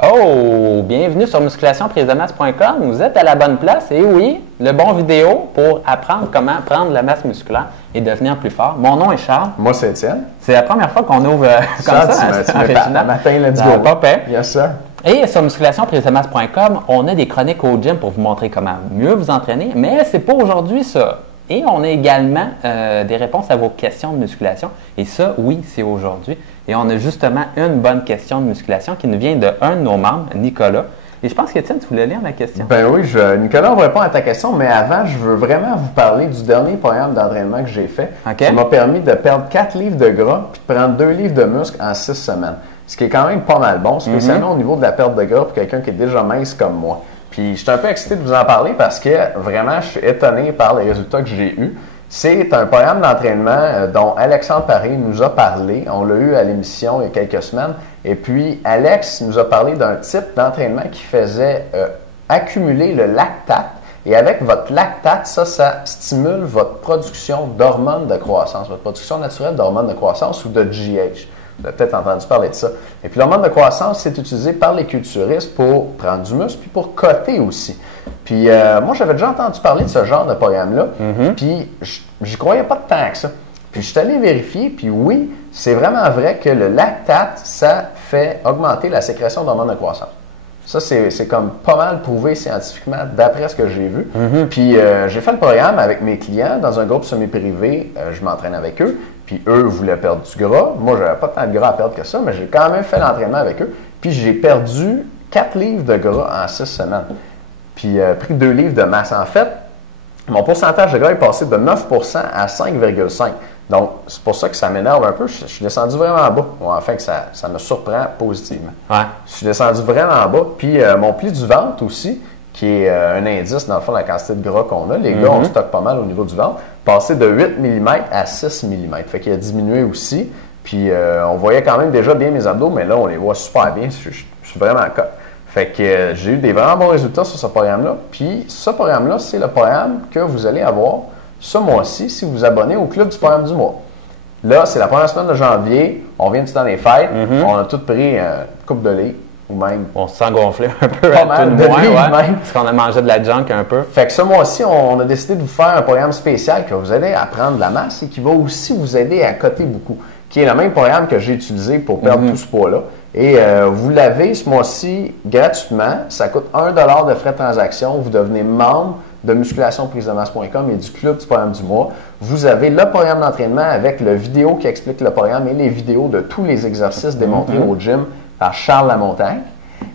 Oh, bienvenue sur musculationprisedeMasse.com. Vous êtes à la bonne place et oui, le bon vidéo pour apprendre comment prendre la masse musculaire et devenir plus fort. Mon nom est Charles. Moi, c'est Étienne. C'est la première fois qu'on ouvre comme ça. Tu m'as matin, let's go. Pas Yes, sir. Et sur musculationprisedeMasse.com, on a des chroniques au gym pour vous montrer comment mieux vous entraîner, mais c'est pas aujourd'hui ça. Et on a également des réponses à vos questions de musculation. Et ça, oui, c'est aujourd'hui. Et on a justement une bonne question de musculation qui nous vient d'un de nos membres, Nicolas. Et je pense qu'Étienne, tu voulais lire la question. Ben oui, Nicolas, on va répondre à ta question, mais avant, je veux vraiment vous parler du dernier programme d'entraînement que j'ai fait. Okay. Ça m'a permis de perdre 4 livres de gras puis de prendre 2 livres de muscle en 6 semaines. Ce qui est quand même pas mal bon, spécialement au niveau de la perte de gras pour quelqu'un qui est déjà mince comme moi. Puis je suis un peu excité de vous en parler parce que vraiment, je suis étonné par les résultats que j'ai eus. C'est un programme d'entraînement dont Alexandre Paré nous a parlé. On l'a eu à l'émission il y a quelques semaines. Et puis, Alex nous a parlé d'un type d'entraînement qui faisait accumuler le lactate. Et avec votre lactate, ça stimule votre production d'hormones de croissance, votre production naturelle d'hormones de croissance ou de GH. Vous avez peut-être entendu parler de ça. Et puis, l'hormone de croissance, c'est utilisé par les culturistes pour prendre du muscle puis pour coter aussi. Puis, moi, j'avais déjà entendu parler de ce genre de programme-là. Puis, j'y croyais pas tant que ça. Puis, je suis allé vérifier. Puis, oui, c'est vraiment vrai que le lactate, ça fait augmenter la sécrétion d'hormones de croissance. Ça, c'est comme pas mal prouvé scientifiquement d'après ce que j'ai vu. Puis, j'ai fait le programme avec mes clients dans un groupe semi-privé. Je m'entraîne avec eux. Puis, eux voulaient perdre du gras. Moi, j'avais pas tant de gras à perdre que ça, mais j'ai quand même fait l'entraînement avec eux. Puis, j'ai perdu 4 livres de gras en 6 semaines. Puis, pris 2 livres de masse. En fait, mon pourcentage de gras est passé de 9% à 5,5%. Donc, c'est pour ça que ça m'énerve un peu. Je suis descendu vraiment bas. Bon, enfin, que ça me surprend positivement. Ouais. Je suis descendu vraiment bas. Puis, mon pli du ventre aussi, qui est un indice, dans le fond, de la quantité de gras qu'on a. Les gars, on stocke pas mal au niveau du ventre. Passé de 8 mm à 6 mm. Fait qu'il a diminué aussi. Puis, on voyait quand même déjà bien mes abdos, mais là, on les voit super bien. Je suis vraiment en cote. Fait que j'ai eu des vraiment bons résultats sur ce programme-là. Puis, ce programme-là, c'est le programme que vous allez avoir ce mois-ci si vous vous abonnez au club du programme du mois. Là, c'est la première semaine de janvier. On vient du temps des fêtes. On a tous pris une coupe de lait ou même. On se sent gonfler un peu Pas mal de lait même. Parce qu'on a mangé de la junk un peu. Fait que ce mois-ci, on a décidé de vous faire un programme spécial qui va vous aider à prendre de la masse et qui va aussi vous aider à coter beaucoup. Qui est le même programme que j'ai utilisé pour perdre tout ce poids-là. Et vous l'avez ce mois-ci gratuitement. Ça coûte 1 $ de frais de transaction. Vous devenez membre de musculationprisedeMasse.com et du club du programme du mois. Vous avez le programme d'entraînement avec la vidéo qui explique le programme et les vidéos de tous les exercices démontrés au gym par Charles Lamontagne.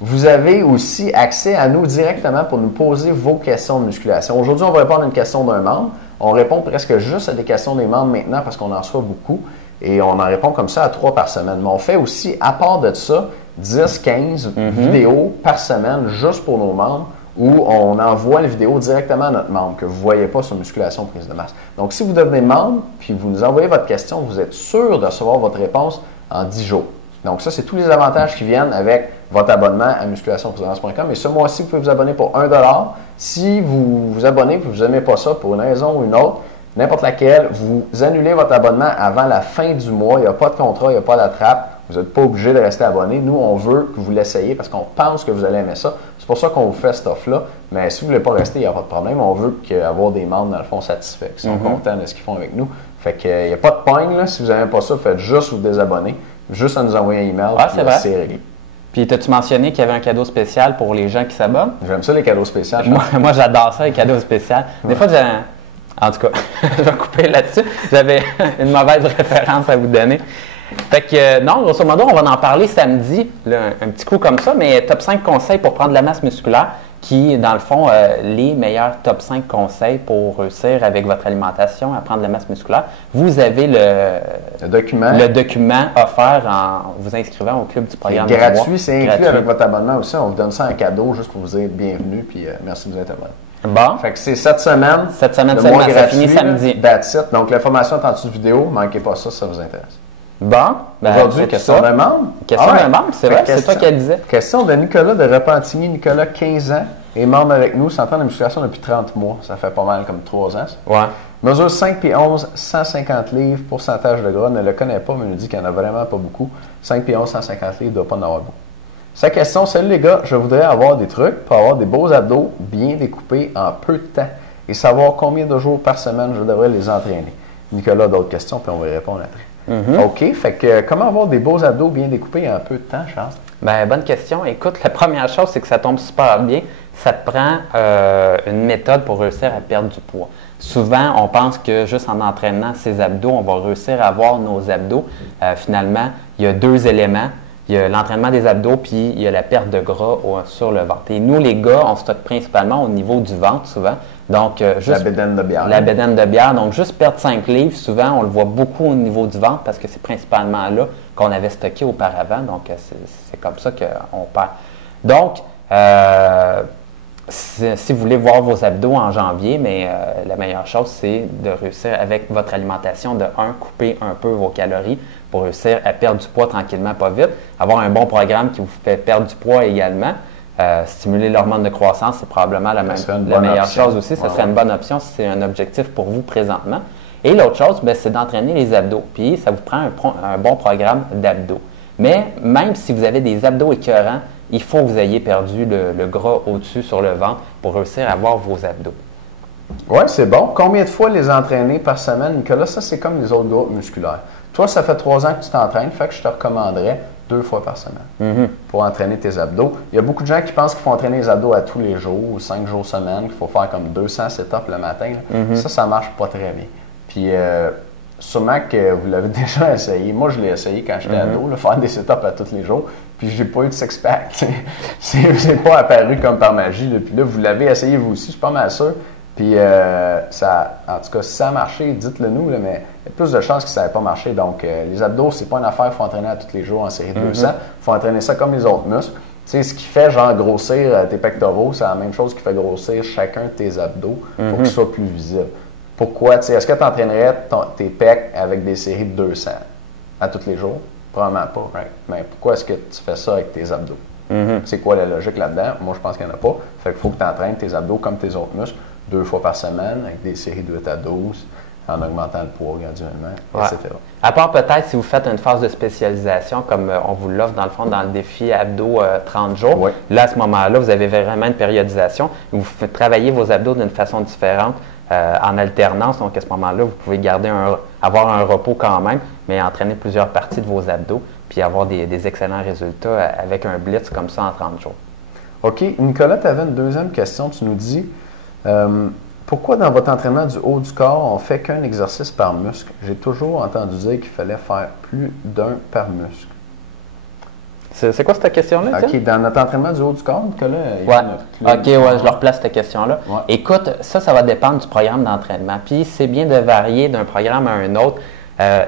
Vous avez aussi accès à nous directement pour nous poser vos questions de musculation. Aujourd'hui, on va répondre à une question d'un membre. On répond presque juste à des questions des membres maintenant parce qu'on en reçoit beaucoup. Et on en répond comme ça à 3 par semaine. Mais on fait aussi, à part de ça, 10-15 vidéos par semaine juste pour nos membres où on envoie les vidéos directement à notre membre que vous ne voyez pas sur Musculation Prise de Masse. Donc, si vous devenez membre puis vous nous envoyez votre question, vous êtes sûr de recevoir votre réponse en 10 jours. Donc, ça, c'est tous les avantages qui viennent avec votre abonnement à musculationprisedeMasse.com. Et ce mois-ci, vous pouvez vous abonner pour 1 $. Si vous vous abonnez et vous n'aimez pas ça pour une raison ou une autre, n'importe laquelle, vous annulez votre abonnement avant la fin du mois. Il n'y a pas de contrat, il n'y a pas d'attrape. Vous n'êtes pas obligé de rester abonné. Nous, on veut que vous l'essayiez parce qu'on pense que vous allez aimer ça. C'est pour ça qu'on vous fait cette offre-là. Mais si vous ne voulez pas rester, il n'y a pas de problème. On veut avoir des membres, dans le fond, satisfaits, qui sont contents de ce qu'ils font avec nous. Fait qu'il n'y a pas de pogne, là. Si vous n'aimez pas ça, faites juste vous désabonner. Juste à nous envoyer un email. Ah, c'est vrai. C'est réglé. Puis, t'as-tu mentionné qu'il y avait un cadeau spécial pour les gens qui s'abonnent? J'aime ça, les cadeaux spéciaux. Moi, j'adore ça, les cadeaux spéciaux. Des fois, en tout cas, je vais couper là-dessus. J'avais une mauvaise référence à vous donner. Fait que, non, grosso modo, on va en parler samedi, là, un petit coup comme ça, mais top 5 conseils pour prendre de la masse musculaire, qui, dans le fond, les meilleurs top 5 conseils pour réussir avec votre alimentation à prendre de la masse musculaire. Vous avez le document offert en vous inscrivant au club du programme. C'est gratuit, c'est inclus avec votre abonnement aussi. On vous donne ça en cadeau juste pour vous dire bienvenue, puis merci de vous être abonné. Bon. Fait que c'est cette semaine. Cette semaine seulement, ça finit samedi. That's it. Donc, l'information est en dessous de vidéo. Manquez pas ça si ça vous intéresse. Bon. Ben, aujourd'hui, question d'un membre. Question d'un membre, c'est vrai, c'est toi qui le disais. Question de Nicolas de Repentigny. Nicolas, 15 ans, est membre avec nous, s'entraîne en musculation depuis 30 mois. Ça fait pas mal comme 3 ans. Ça. Ouais. Mesure 5 pieds 11, 150 livres, pourcentage de gras. Ne le connaît pas, mais il nous dit qu'il n'y en a vraiment pas beaucoup. 5 pieds 11, 150 livres, il ne doit pas en avoir beaucoup. Sa question, salut les gars, je voudrais avoir des trucs pour avoir des beaux abdos bien découpés en peu de temps et savoir combien de jours par semaine je devrais les entraîner. Nicolas, d'autres questions, puis on va y répondre après. OK, fait que comment avoir des beaux abdos bien découpés en peu de temps, Charles? Ben, bonne question. Écoute, la première chose, c'est que ça tombe super bien. Ça te prend une méthode pour réussir à perdre du poids. Souvent, on pense que juste en entraînant ses abdos, on va réussir à avoir nos abdos. Finalement, il y a deux éléments. Il y a l'entraînement des abdos, puis il y a la perte de gras sur le ventre. Et nous, les gars, on stocke principalement au niveau du ventre, souvent. Donc, juste la bédaine de bière. La bédaine de bière. Donc, juste perdre 5 livres, souvent, on le voit beaucoup au niveau du ventre parce que c'est principalement là qu'on avait stocké auparavant. Donc, c'est comme ça qu'on perd. Donc, si vous voulez voir vos abdos en janvier, mais la meilleure chose, c'est de réussir avec votre alimentation de couper un peu vos calories pour réussir à perdre du poids tranquillement, pas vite. Avoir un bon programme qui vous fait perdre du poids également. Stimuler l'hormone de croissance, c'est probablement la meilleure chose aussi. Ça serait une bonne option si c'est un objectif pour vous présentement. Et l'autre chose, c'est d'entraîner les abdos. Puis, ça vous prend un bon programme d'abdos. Mais même si vous avez des abdos écœurants, il faut que vous ayez perdu le gras au-dessus sur le ventre pour réussir à avoir vos abdos. Oui, c'est bon. Combien de fois les entraîner par semaine, Nicolas? Ça, c'est comme les autres groupes musculaires. Toi, ça fait 3 ans que tu t'entraînes, fait que je te recommanderais 2 fois par semaine pour entraîner tes abdos. Il y a beaucoup de gens qui pensent qu'il faut entraîner les abdos à tous les jours ou 5 jours semaine, qu'il faut faire comme 200 set-ups le matin. Ça marche pas très bien. Puis, sûrement que vous l'avez déjà essayé. Moi, je l'ai essayé quand j'étais ado, faire des set-ups à tous les jours. Puis, j'ai pas eu de six-pack. C'est pas apparu comme par magie. Puis là, vous l'avez essayé vous aussi, je suis pas mal sûr. Puis, en tout cas, si ça a marché, dites-le nous, là, mais il y a plus de chances que ça n'ait pas marché. Donc, les abdos, c'est pas une affaire qu'il faut entraîner à tous les jours en série de 200. Il faut entraîner ça comme les autres muscles. Tu sais, ce qui fait, genre, grossir tes pectoraux, c'est la même chose qui fait grossir chacun de tes abdos pour qu'ils soient plus visibles. Pourquoi? Tu sais, est-ce que tu entraînerais tes pecs avec des séries de 200 à tous les jours? Probablement pas, right? Mais pourquoi est-ce que tu fais ça avec tes abdos? C'est quoi la logique là-dedans? Moi, je pense qu'il n'y en a pas. Fait qu'il faut que tu entraînes tes abdos comme tes autres muscles 2 fois par semaine avec des séries de 8 à 12 en augmentant le poids graduellement, etc. À part peut-être si vous faites une phase de spécialisation comme on vous l'offre dans le fond dans le défi abdos 30 jours. Oui. Là, à ce moment-là, vous avez vraiment une périodisation. Vous faites travailler vos abdos d'une façon différente en alternance. Donc, à ce moment-là, vous pouvez avoir un repos quand même, mais entraîner plusieurs parties de vos abdos puis avoir des excellents résultats avec un blitz comme ça en 30 jours. OK. Nicolas, tu avais une deuxième question. Tu nous dis pourquoi dans votre entraînement du haut du corps, on ne fait qu'un exercice par muscle? J'ai toujours entendu dire qu'il fallait faire plus d'un par muscle. C'est quoi cette question-là? OK. Dans notre entraînement du haut du corps, Nicolas, je leur place cette question-là. Ouais. Écoute, ça va dépendre du programme d'entraînement. Puis, c'est bien de varier d'un programme à un autre.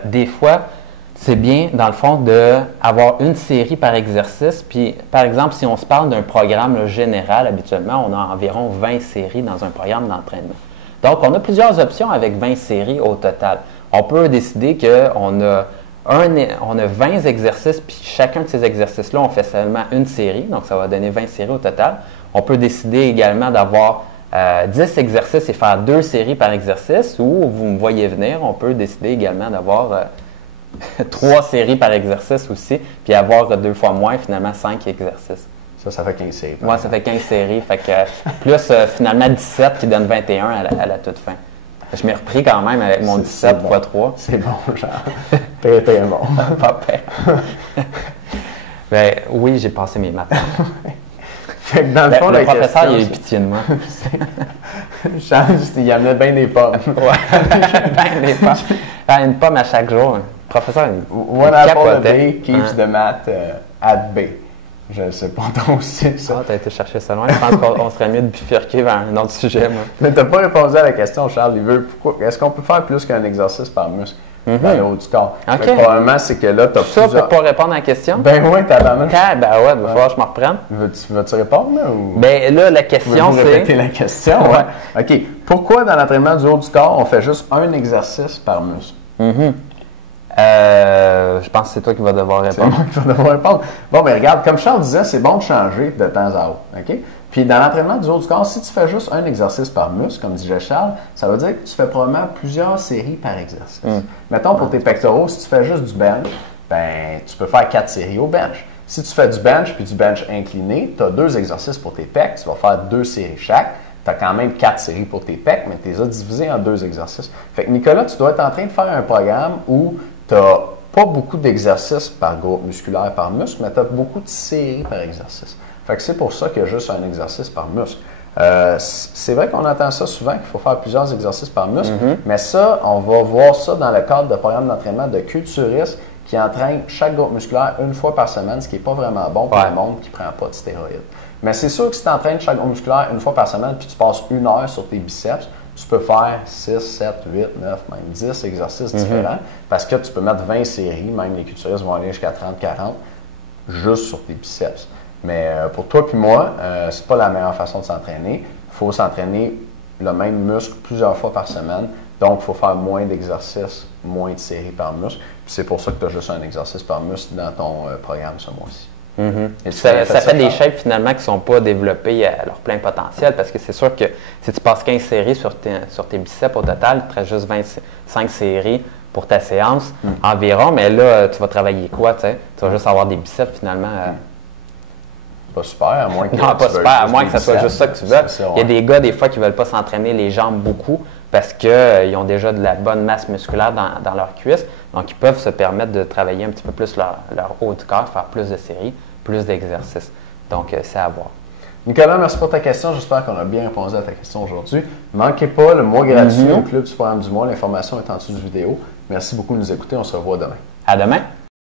Des fois, c'est bien, dans le fond, d'avoir une série par exercice. Puis, par exemple, si on se parle d'un programme général, habituellement, on a environ 20 séries dans un programme d'entraînement. Donc, on a plusieurs options avec 20 séries au total. On peut décider qu'on a 20 exercices, puis chacun de ces exercices-là, on fait seulement une série. Donc, ça va donner 20 séries au total. On peut décider également d'avoir 10 exercices et faire 2 séries par exercice. Ou, vous me voyez venir, on peut décider également d'avoir 3 séries par exercice aussi, puis avoir 2 fois moins, finalement 5 exercices. Ça fait 15 séries. Oui, ça fait 15 séries. Fait que, plus finalement 17 qui donne 21 à la toute fin. Je m'ai repris quand même avec mon 17 x 3. C'est bon, genre. Très, très bon. Pas pire. Ben, oui, j'ai passé mes maths. Fait que dans le fond, le professeur, il a eu pitié de moi. Il amenait bien des pommes. bien des pommes. Une pomme à chaque jour. Le professeur, il One apple a day keeps the math at bay. Je ne sais pas trop aussi ça. Ah, tu as été chercher ça loin. Je pense qu'on serait mieux de bifurquer vers un autre sujet, moi. Mais tu n'as pas répondu à la question, Charles. Il veut pourquoi. Est-ce qu'on peut faire plus qu'un exercice par muscle dans le haut du corps? Okay. Probablement, c'est que là, tu as plusieurs... Ça, pour pas répondre à la question? Ben oui, tu as la même. Ben ouais, il va falloir que je m'en reprenne. Veux-tu répondre, là? Ou... Ben là, la question, c'est... répéter la question? Ouais. OK. Pourquoi, dans l'entraînement du haut du corps, on fait juste un exercice par muscle? Je pense que c'est toi qui vas devoir répondre. C'est moi qui vais devoir répondre. Bon, mais regarde, comme Charles disait, c'est bon de changer de temps à autre. OK? Puis dans l'entraînement du haut du corps, si tu fais juste un exercice par muscle, comme disait Charles, ça veut dire que tu fais probablement plusieurs séries par exercice. Mettons pour tes pectoraux, si tu fais juste du bench, ben tu peux faire 4 séries au bench. Si tu fais du bench puis du bench incliné, tu as 2 exercices pour tes pecs, tu vas faire 2 séries chaque. Tu as quand même 4 séries pour tes pecs, mais tu les as divisés en 2 exercices. Fait que Nicolas, tu dois être en train de faire un programme où tu n'as pas beaucoup d'exercices par groupe musculaire par muscle, mais tu as beaucoup de séries par exercice. Fait que c'est pour ça qu'il y a juste un exercice par muscle. C'est vrai qu'on entend ça souvent, qu'il faut faire plusieurs exercices par muscle, mais ça, on va voir ça dans le cadre de programme d'entraînement de culturistes qui entraînent chaque groupe musculaire 1 fois par semaine, ce qui n'est pas vraiment bon pour le monde qui ne prend pas de stéroïdes. Mais c'est sûr que si tu entraînes chaque groupe musculaire 1 fois par semaine puis tu passes 1 heure sur tes biceps, tu peux faire 6, 7, 8, 9, même 10 exercices différents parce que tu peux mettre 20 séries, même les culturistes vont aller jusqu'à 30, 40, juste sur tes biceps. Mais pour toi puis moi, c'est pas la meilleure façon de s'entraîner. Il faut s'entraîner le même muscle plusieurs fois par semaine. Donc, il faut faire moins d'exercices, moins de séries par muscle. Puis c'est pour ça que tu as juste un exercice par muscle dans ton programme ce mois-ci. Ça fait des shapes finalement qui ne sont pas développés à leur plein potentiel parce que c'est sûr que si tu passes 15 séries sur tes biceps au total, il te reste juste 25 séries pour ta séance environ. Mais là, tu vas travailler quoi? Tu vas juste avoir des biceps finalement. Pas super, à moins que non, pas super, à moins que ce soit juste ça que tu veux. Il y a des gars, des fois, qui ne veulent pas s'entraîner les jambes beaucoup parce qu'ils ont déjà de la bonne masse musculaire dans leurs cuisses. Donc, ils peuvent se permettre de travailler un petit peu plus leur haut du corps, faire plus de séries, plus d'exercices. Donc, c'est à voir. Nicolas, merci pour ta question. J'espère qu'on a bien répondu à ta question aujourd'hui. Ne manquez pas le mois gratuit au Club du programme du mois. L'information est en dessous de la vidéo. Merci beaucoup de nous écouter. On se revoit demain. À demain.